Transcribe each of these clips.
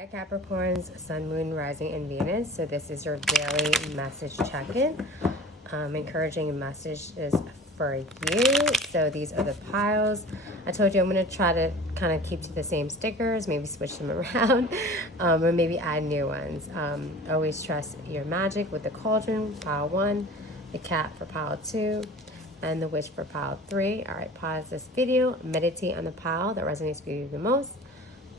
Hi Capricorns, Sun, Moon, Rising, and Venus. So this is your daily message check-in. Encouraging messages for you. So these are the piles. I told you I'm going to try to kind of keep to the same stickers, maybe switch them around, or maybe add new ones. Always trust your magic with the cauldron, pile 1, the cat for pile 2, and the witch for pile 3. All right, pause this video, meditate on the pile that resonates with you the most,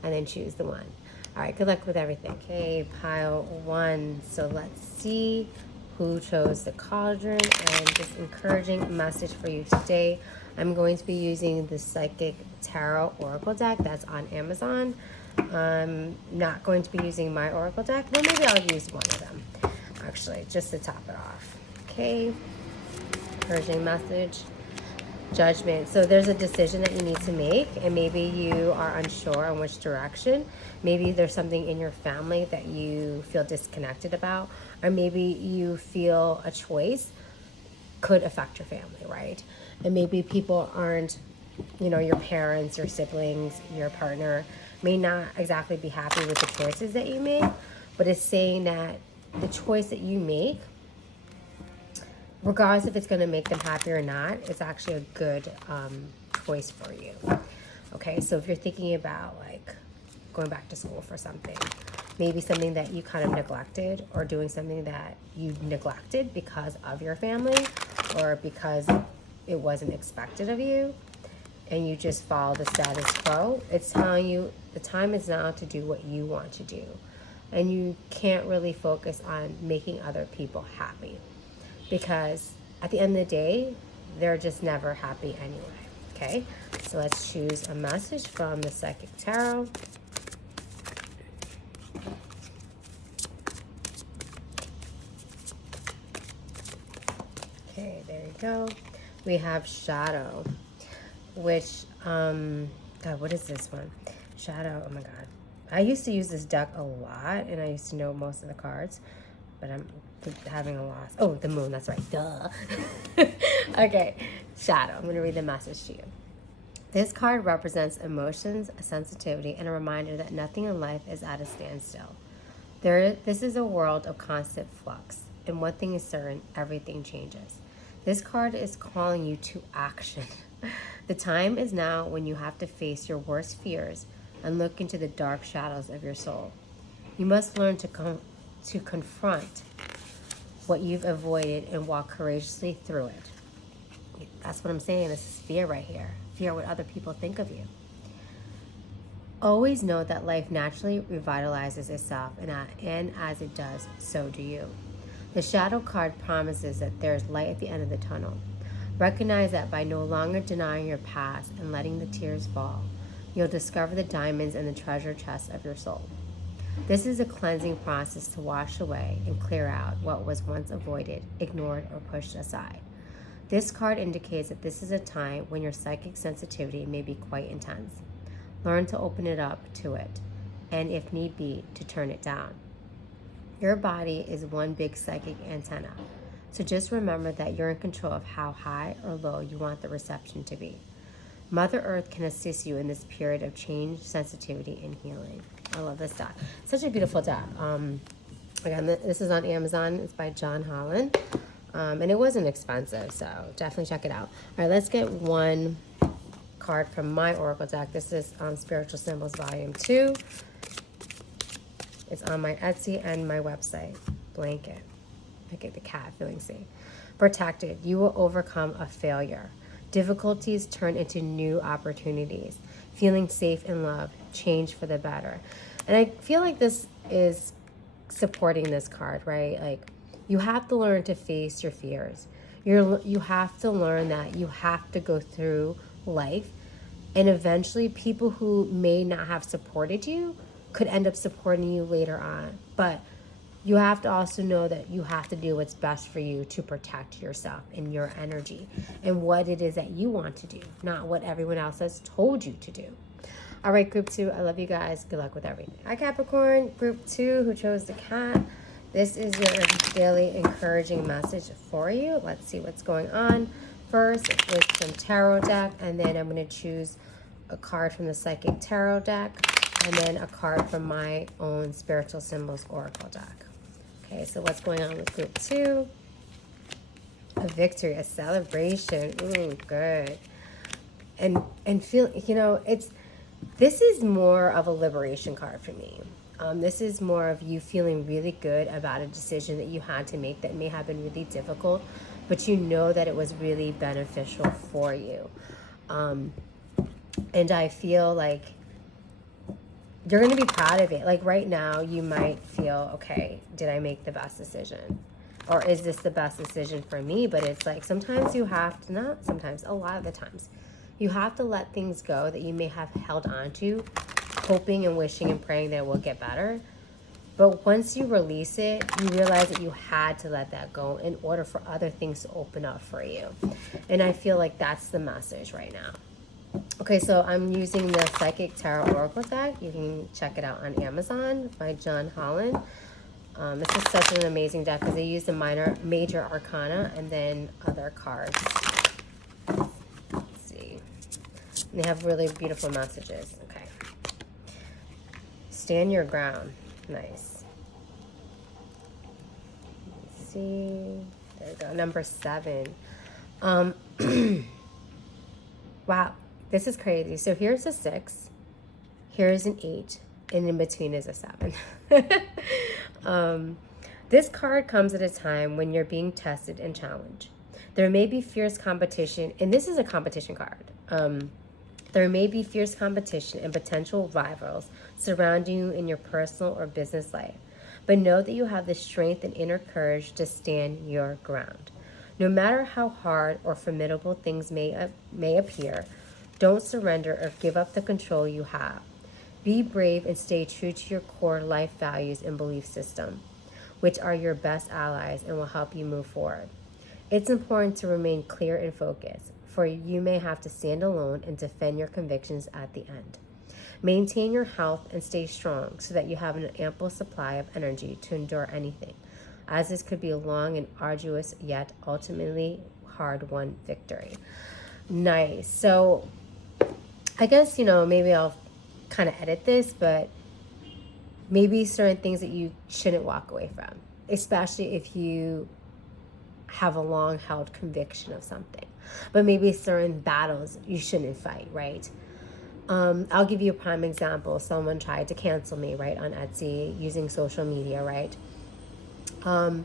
and then choose the one. All right, good luck with everything. Okay, pile 1. So let's see who chose the cauldron and this encouraging message for you today. I'm going to be using the Psychic Tarot Oracle deck that's on Amazon. I'm not going to be using my Oracle deck, but maybe I'll use one of them, actually, just to top it off. Okay, encouraging message. Judgment. So there's a decision that you need to make, and maybe you are unsure on which direction. Maybe there's something in your family that you feel disconnected about, or maybe you feel a choice could affect your family, right? And maybe people aren't, your parents, your siblings, your partner may not exactly be happy with the choices that you make, but it's saying that the choice that you make, regardless if it's going to make them happy or not, it's actually a good choice for you. Okay, so if you're thinking about like going back to school for something, maybe something that you kind of neglected, or doing something that you neglected because of your family or because it wasn't expected of you, and you just follow the status quo, it's telling you the time is now to do what you want to do. And you can't really focus on making other people happy, because at the end of the day, they're just never happy anyway. Okay, so let's choose a message from the Psychic Tarot. Okay, there you go. We have Shadow, which, God, what is this one? Shadow, oh my God. I used to use this deck a lot, and I used to know most of the cards, but I'm having a loss. Oh, the moon, that's right, duh. Okay, Shadow, I'm gonna read the message to you. This card represents emotions, sensitivity, and a reminder that nothing in life is at a standstill. This is a world of constant flux, and one thing is certain, everything changes. This card is calling you to action. The time is now when you have to face your worst fears and look into the dark shadows of your soul. You must learn to confront what you've avoided and walk courageously through it. That's what I'm saying. This is fear right here. Fear what other people think of you. Always know that life naturally revitalizes itself, and as it does, so do you. The Shadow card promises that there's light at the end of the tunnel. Recognize that by no longer denying your past and letting the tears fall, you'll discover the diamonds in the treasure chest of your soul. This is a cleansing process to wash away and clear out what was once avoided, ignored, or pushed aside. This card indicates that this is a time when your psychic sensitivity may be quite intense. Learn to open it up to it, and if need be, to turn it down. Your body is one big psychic antenna, so just remember that you're in control of how high or low you want the reception to be. Mother Earth can assist you in this period of change, sensitivity, and healing. I love this deck. Such a beautiful deck. Again, this is on Amazon. It's by John Holland. And it wasn't expensive, so definitely check it out. All right, let's get one card from my Oracle deck. This is Spiritual Symbols Volume 2. It's on my Etsy and my website. Blanket. I get the cat feeling safe. Protected. You will overcome a failure. Difficulties turn into new opportunities. Feeling safe in love. Change for the better. And I feel like this is supporting this card, right? Like, you have to learn to face your fears. You have to learn that you have to go through life, and eventually people who may not have supported you could end up supporting you later on. But you have to also know that you have to do what's best for you to protect yourself and your energy and what it is that you want to do, not what everyone else has told you to do. All right, group 2, I love you guys. Good luck with everything. Hi, Capricorn, group 2, who chose the cat. This is your daily encouraging message for you. Let's see what's going on. First, with some tarot deck, and then I'm going to choose a card from the Psychic Tarot deck. and then a card from my own Spiritual Symbols Oracle deck. Okay, so what's going on with group 2? A victory, a celebration. Ooh, good. And feel, you know, this is more of a liberation card for me. This is more of you feeling really good about a decision that you had to make that may have been really difficult, but you know that it was really beneficial for you. And I feel like you're going to be proud of it. Like right now, you might feel, okay, did I make the best decision? Or is this the best decision for me? But it's like sometimes you have to, not sometimes, a lot of the times, you have to let things go that you may have held on to, hoping and wishing and praying that it will get better. But once you release it, you realize that you had to let that go in order for other things to open up for you. And I feel like that's the message right now. Okay, so I'm using the Psychic Tarot Oracle deck. You can check it out on Amazon by John Holland. This is such an amazing deck because they use the major arcana and then other cards. Let's see. And they have really beautiful messages. Okay. Stand your ground. Nice. Let's see. There we go. Number 7. Wow. This is crazy. So here's a 6, here's an 8, and in between is a 7. This card comes at a time when you're being tested and challenged. There may be fierce competition, and this is a competition card. There may be fierce competition and potential rivals surrounding you in your personal or business life. But know that you have the strength and inner courage to stand your ground. No matter how hard or formidable things may appear, don't surrender or give up the control you have. Be brave and stay true to your core life values and belief system, which are your best allies and will help you move forward. It's important to remain clear and focused, for you may have to stand alone and defend your convictions at the end. Maintain your health and stay strong so that you have an ample supply of energy to endure anything, as this could be a long and arduous yet ultimately hard-won victory. Nice. So I guess, you know, maybe I'll kind of edit this, but maybe certain things that you shouldn't walk away from, especially if you have a long held conviction of something, but maybe certain battles you shouldn't fight, right? I'll give you a prime example. Someone tried to cancel me, right, on Etsy using social media, right? And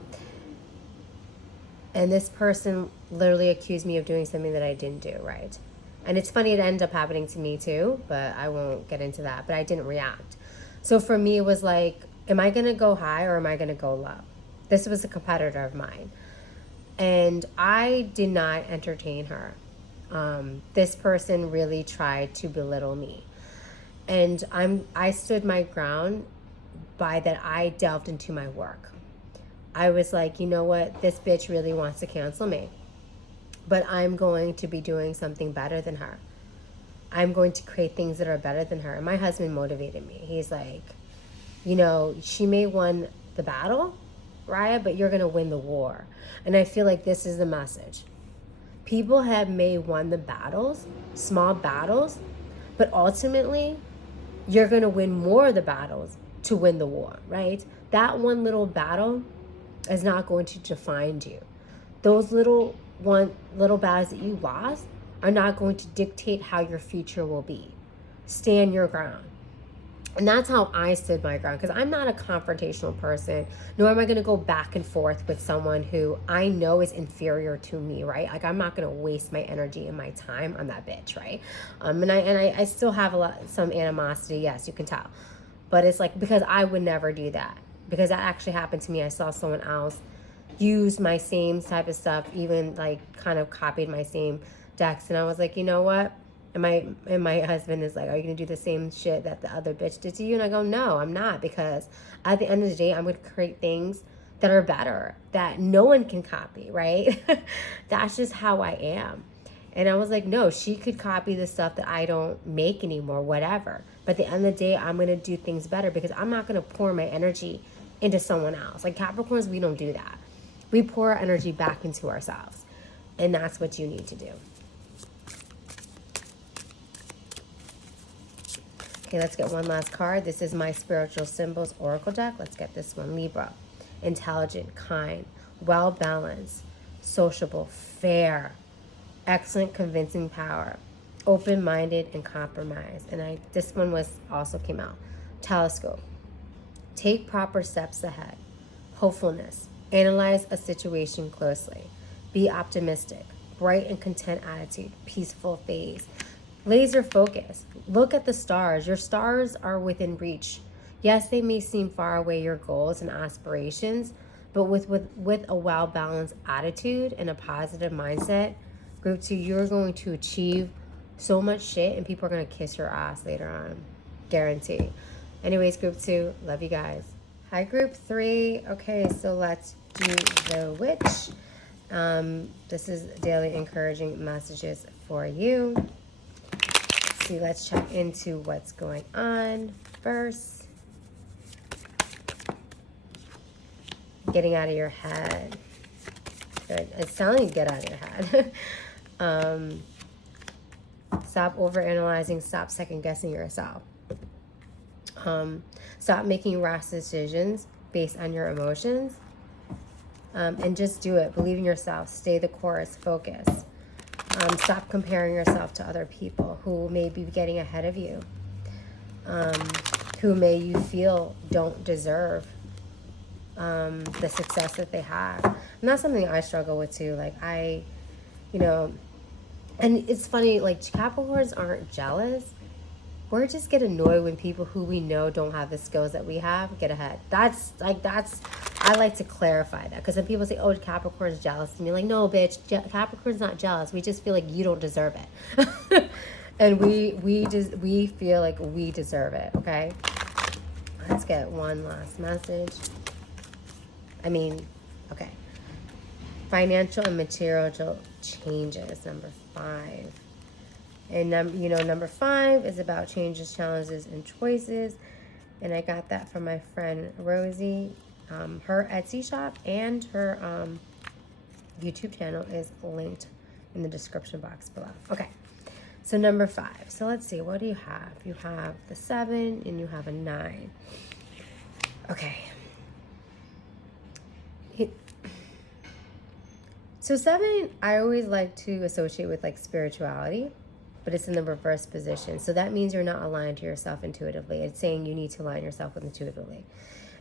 this person literally accused me of doing something that I didn't do, right? And it's funny, it ended up happening to me too, but I won't get into that. But I didn't react. So for me, it was like, am I going to go high or am I going to go low? This was a competitor of mine. And I did not entertain her. This person really tried to belittle me. And I stood my ground by that. I delved into my work. I was like, you know what? This bitch really wants to cancel me. But I'm going to be doing something better than her. I'm going to create things that are better than her. And my husband motivated me. He's like, you know, she may won the battle, Raya, but you're going to win the war. And I feel like this is the message. People may won the battles, small battles, but ultimately you're going to win more of the battles to win the war, right? That one little battle is not going to define you. Those little battles that you lost are not going to dictate how your future will be. Stand your ground. And that's how I stood my ground, because I'm not a confrontational person, nor am I going to go back and forth with someone who I know is inferior to me, right? Like, I'm not going to waste my energy and my time on that bitch, right? And I still have some animosity, yes, you can tell. But it's like, because I would never do that. Because that actually happened to me. I saw someone else use my same type of stuff, even like kind of copied my same decks. And I was like, you know what? And my husband is like, are you going to do the same shit that the other bitch did to you? And I go, no, I'm not. Because at the end of the day, I'm going to create things that are better, that no one can copy, right? That's just how I am. And I was like, no, she could copy the stuff that I don't make anymore, whatever. But at the end of the day, I'm going to do things better, because I'm not going to pour my energy into someone else. Like Capricorns, we don't do that. We pour our energy back into ourselves. And that's what you need to do. Okay, let's get one last card. This is my Spiritual Symbols Oracle deck. Let's get this one. Libra. Intelligent, kind, well-balanced, sociable, fair, excellent convincing power, open-minded, and compromised. And this one was also came out. Telescope. Take proper steps ahead. Hopefulness. Analyze a situation closely. Be optimistic. Bright and content attitude. Peaceful phase. Laser focus. Look at the stars. Your stars are within reach. Yes, they may seem far away, your goals and aspirations, but with a well-balanced attitude and a positive mindset, group 2, you're going to achieve so much shit and people are going to kiss your ass later on. Guarantee. Anyways, group 2, love you guys. Hi, group 3. Okay, so let's do the witch. This is daily encouraging messages for you. See, let's check into what's going on first. Getting out of your head. Good. It's telling you get out of your head. Stop overanalyzing. Stop second guessing yourself. Stop making rash decisions based on your emotions. And just do it. Believe in yourself. Stay the course. Focus. Stop comparing yourself to other people who may be getting ahead of you, who you feel don't deserve the success that they have. And that's something I struggle with too. Like and it's funny, like Capricorns aren't jealous. We're just get annoyed when people who we know don't have the skills that we have get ahead. I like to clarify that, because when people say, oh, Capricorn's jealous to me, like, no, bitch, Capricorn's not jealous. We just feel like you don't deserve it. And we feel like we deserve it, okay? Let's get one last message. Okay. Financial and material changes, number 5. And number 5 is about changes, challenges, and choices. And I got that from my friend Rosie. Her Etsy shop and her YouTube channel is linked in the description box below. Okay, so number 5. So let's see, what do you have? You have the 7 and you have a 9. Okay. So 7, I always like to associate with like spirituality, but it's in the reverse position. So that means you're not aligned to yourself intuitively. It's saying you need to align yourself with intuitively.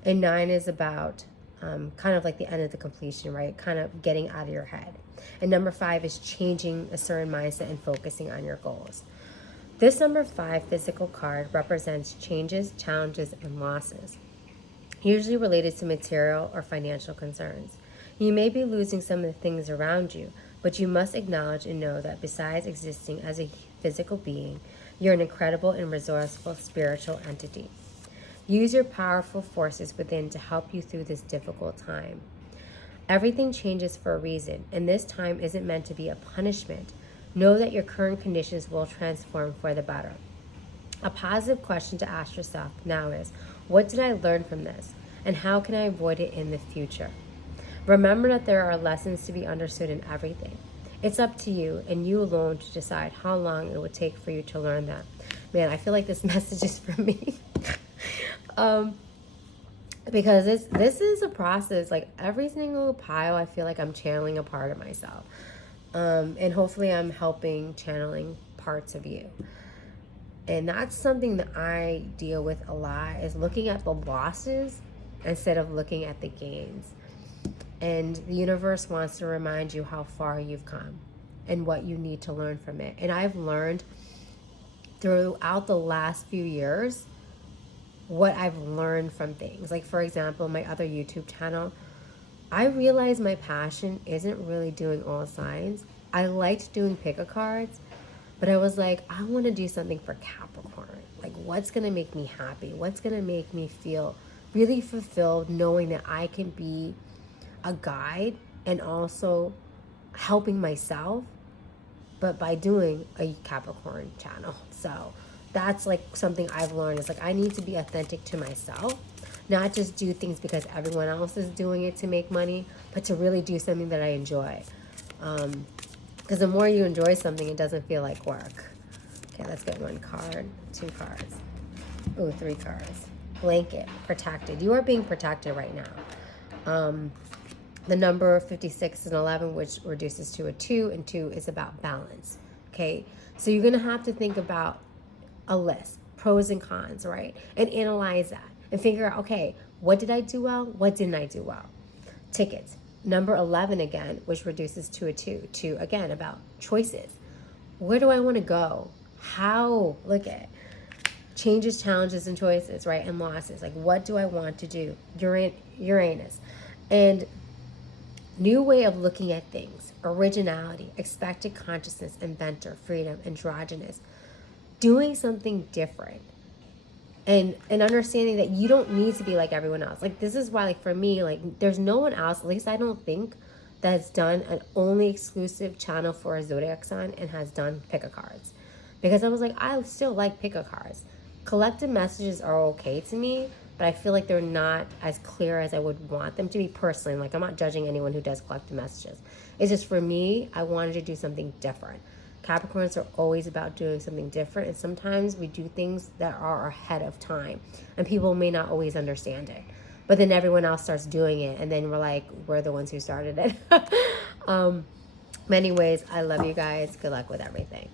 And 9 is about kind of like the end of the completion, right? Kind of getting out of your head. And number 5 is changing a certain mindset and focusing on your goals. This number 5 physical card represents changes, challenges, and losses, usually related to material or financial concerns. You may be losing some of the things around you, but you must acknowledge and know that besides existing as a physical being, you're an incredible and resourceful spiritual entity. Use your powerful forces within to help you through this difficult time. Everything changes for a reason, and this time isn't meant to be a punishment. Know that your current conditions will transform for the better. A positive question to ask yourself now is, what did I learn from this, and how can I avoid it in the future? Remember that there are lessons to be understood in everything. It's up to you and you alone to decide how long it would take for you to learn that. Man, I feel like this message is for me. Because this is a process. Like every single pile, I feel like I'm channeling a part of myself. And hopefully I'm helping channeling parts of you. And that's something that I deal with a lot, is looking at the losses instead of looking at the gains. And the universe wants to remind you how far you've come and what you need to learn from it. And I've learned throughout the last few years what I've learned from things. Like, for example, my other YouTube channel, I realized my passion isn't really doing all signs. I liked doing pick-a cards, but I was like, I want to do something for Capricorn. Like, what's going to make me happy? What's going to make me feel really fulfilled, knowing that I can be a guide and also helping myself, but by doing a Capricorn channel. So that's like something I've learned, is like I need to be authentic to myself, not just do things because everyone else is doing it to make money, but to really do something that I enjoy. Because the more you enjoy something, it doesn't feel like work. Okay, let's get one card, 2 cards. Oh, 3 cards. Blanket, protected. You are being protected right now. The number 56 and 11, which reduces to a 2, and 2 is about balance. Okay, so you're gonna have to think about a list, pros and cons, right? And analyze that and figure out, okay, what did I do well? What didn't I do well? Tickets. Number 11 again, which reduces to a 2. 2 again about choices. Where do I want to go? How? Look at changes, challenges, and choices, right? And losses. Like, what do I want to do? Uranus. And new way of looking at things. Originality, expected consciousness, inventor, freedom, androgynous. Doing something different. And understanding that you don't need to be like everyone else. Like, this is why, like, for me, like, there's no one else, at least I don't think, that has done an only exclusive channel for a zodiac sign and has done pick-a cards. Because I was like, I still like pick-a cards. Collective messages are okay to me, but I feel like they're not as clear as I would want them to be personally. Like, I'm not judging anyone who does collective messages. It's just, for me, I wanted to do something different. Capricorns are always about doing something different, and sometimes we do things that are ahead of time, and people may not always understand it. But then everyone else starts doing it, and then we're like, we're the ones who started it. Many ways, I love you guys. Good luck with everything.